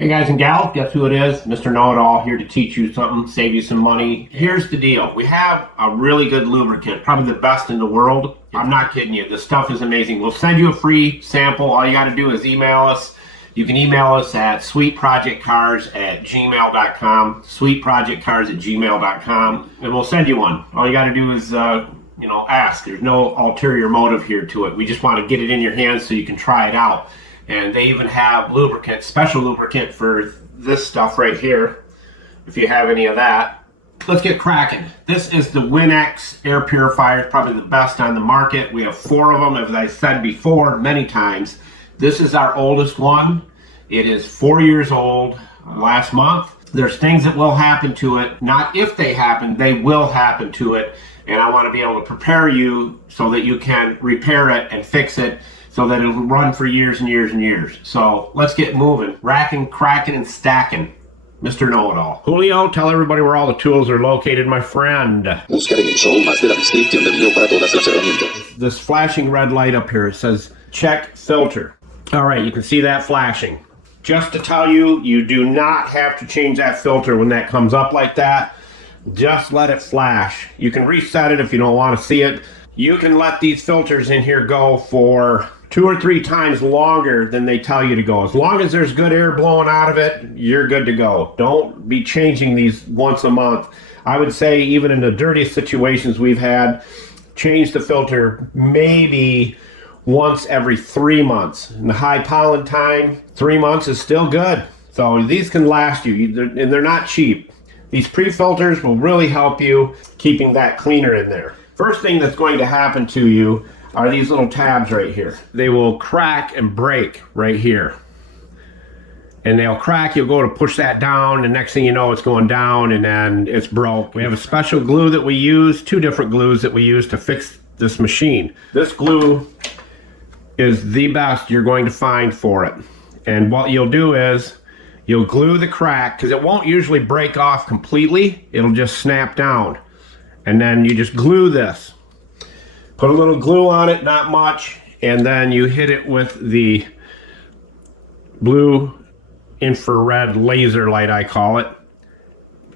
Hey guys and gals, guess who it is? Mr. Know-It-All here to teach you something, save you some money. Here's the deal. We have a really good lubricant, probably the best in the world. I'm not kidding you. This stuff is amazing. We'll send you a free sample. All you got to do is email us. You can email us at sweetprojectcars@gmail.com, sweetprojectcars@gmail.com, and we'll send you one. All you got to do is, ask. There's no ulterior motive here to it. We just want to get it in your hands so you can try it out. And they even have lubricant, special lubricant for this stuff right here, if you have any of that. Let's get cracking. This is the Winix air purifier. It's probably the best on the market. We have 4 of them, as I said before many times. This is our oldest one. It is 4 years old last month. There's things that will happen to it. Not if they happen, they will happen to it. And I want to be able to prepare you so that you can repair it and fix it, so that it'll run for years and years and years. So let's get moving. Racking, cracking, and stacking. Mr. Know-It-All. Julio, tell everybody where all the tools are located, my friend. This flashing red light up here, it says check filter. All right, you can see that flashing. Just to tell you, you do not have to change that filter when that comes up like that. Just let it flash. You can reset it if you don't want to see it. You can let these filters in here go for 2 or 3 times longer than they tell you to go. As long as there's good air blowing out of it, you're good to go. Don't be changing these once a month. I would say even in the dirtiest situations we've had, change the filter maybe once every 3 months. In the high pollen time, 3 months is still good. So these can last you, and they're not cheap. These pre-filters will really help you keeping that cleaner in there. First thing that's going to happen to you are these little tabs right here. They will crack and break right here. And they'll crack, you'll go to push that down, and next thing you know it's going down and then it's broke. We have a special glue that we use, 2 different glues that we use to fix this machine. This glue is the best you're going to find for it. And what you'll do is, you'll glue the crack, because it won't usually break off completely, it'll just snap down. And then you just glue this. Put a little glue on it, not much, and then you hit it with the blue infrared laser light, I call it.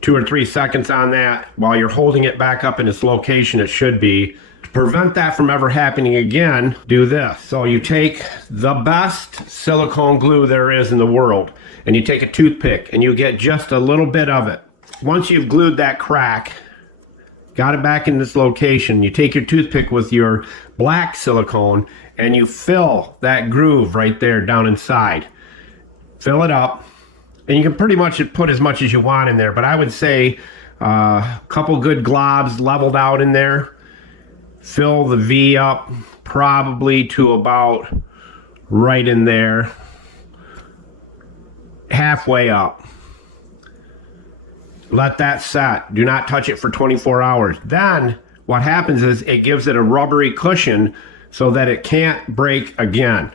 2 or 3 seconds on that while you're holding it back up in its location it should be. To prevent that from ever happening again, do this. So you take the best silicone glue there is in the world, and you take a toothpick and you get just a little bit of it. Once you've glued that crack, got it back in this location, you take your toothpick with your black silicone and you fill that groove right there down inside. Fill it up, and you can pretty much put as much as you want in there, but I would say a couple good globs leveled out in there. Fill the V up probably to about right in there, halfway up. Let that set. Do not touch it for 24 hours. Then what happens is it gives it a rubbery cushion so that it can't break again.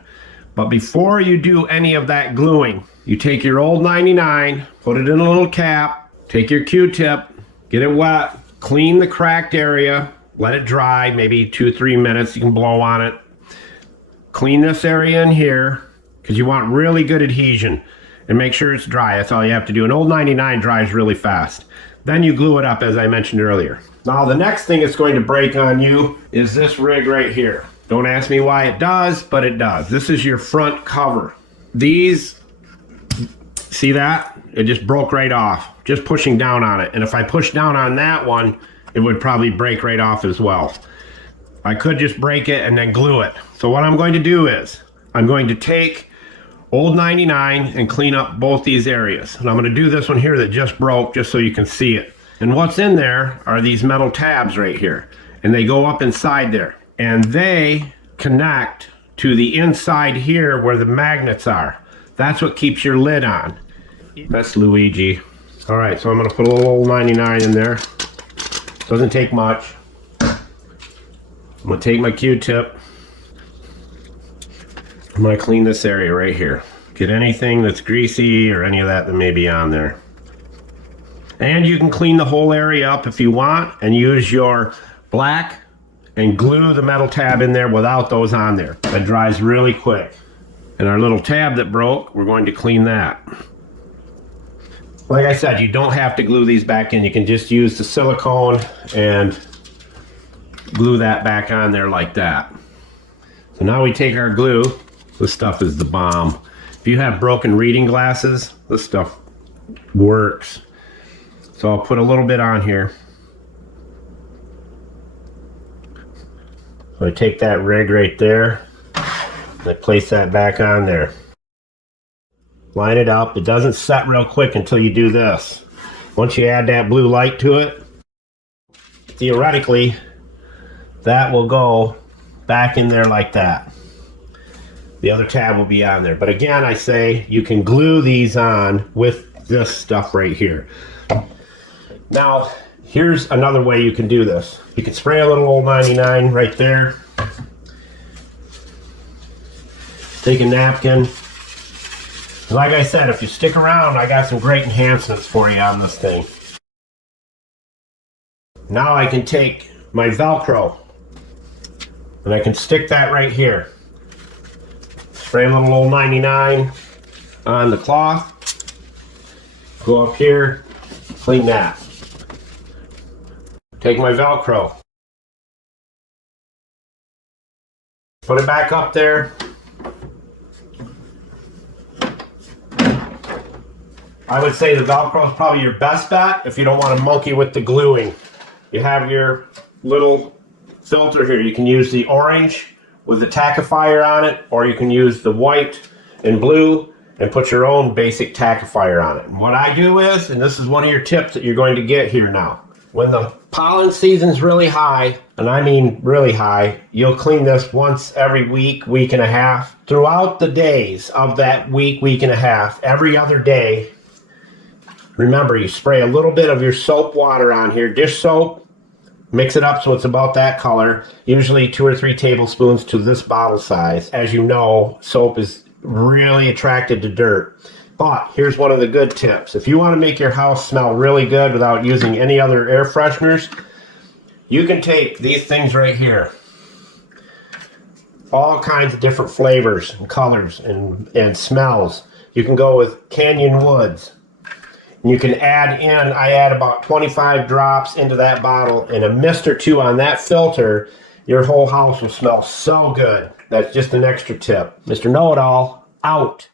But before you do any of that gluing, you take your old 99, put it in a little cap, take your Q-tip, get it wet, clean the cracked area, let it dry, maybe 2-3 minutes, you can blow on it. Clean this area in here, because you want really good adhesion. And make sure it's dry. That's all you have to do. An old 99 dries really fast. Then you glue it up, as I mentioned earlier. Now the next thing it's going to break on you is this rig right here. Don't ask me why it does, but it does. This is your front cover. These, see that? It just broke right off, just pushing down on it. And if I push down on that one, it would probably break right off as well. I could just break it and then glue it. So what I'm going to do is, I'm going to take old 99 and clean up both these areas. And I'm going to do this one here that just broke, just so you can see it. And what's in there are these metal tabs right here, and they go up inside there, and they connect to the inside here where the magnets are. That's what keeps your lid on. That's Luigi. All right, so I'm going to put a little old 99 in there. Doesn't take much. I'm going to take my Q-tip. I'm going to clean this area right here. Get anything that's greasy or any of that may be on there. And you can clean the whole area up if you want, and use your black and glue the metal tab in there without those on there. That dries really quick. And our little tab that broke, we're going to clean that. Like I said, you don't have to glue these back in. You can just use the silicone and glue that back on there like that. So now we take our glue. This stuff is the bomb. If you have broken reading glasses, this stuff works. So I'll put a little bit on here. So I take that rig right there, and I place that back on there. Line it up. It doesn't set real quick until you do this. Once you add that blue light to it, theoretically, that will go back in there like that. The other tab will be on there. But again, I say you can glue these on with this stuff right here. Now, here's another way you can do this. You can spray a little old 99 right there. Take a napkin. Like I said, if you stick around, I got some great enhancements for you on this thing. Now I can take my Velcro and I can stick that right here. Spray a little old 99 on the cloth. Go up here, clean that. Take my Velcro. Put it back up there. I would say the Velcro is probably your best bet if you don't want to monkey with the gluing. You have your little filter here. You can use the orange with the tackifier on it, or you can use the white and blue and put your own basic tackifier on it. And what I do is, and this is one of your tips that you're going to get here now, when the pollen season's really high, and I mean really high, you'll clean this once every week, week and a half. Throughout the days of that week, week and a half, every other day, remember, you spray a little bit of your soap water on here, dish soap, mix it up so it's about that color, usually 2 or 3 tablespoons to this bottle size. As you know, soap is really attracted to dirt. But here's one of the good tips. If you want to make your house smell really good without using any other air fresheners, you can take these things right here. All kinds of different flavors and colors and smells. You can go with Canyon Woods. And you can add in, I add about 25 drops into that bottle and a mist or two on that filter. Your whole house will smell so good. That's just an extra tip. Mr. Know-It-All, out.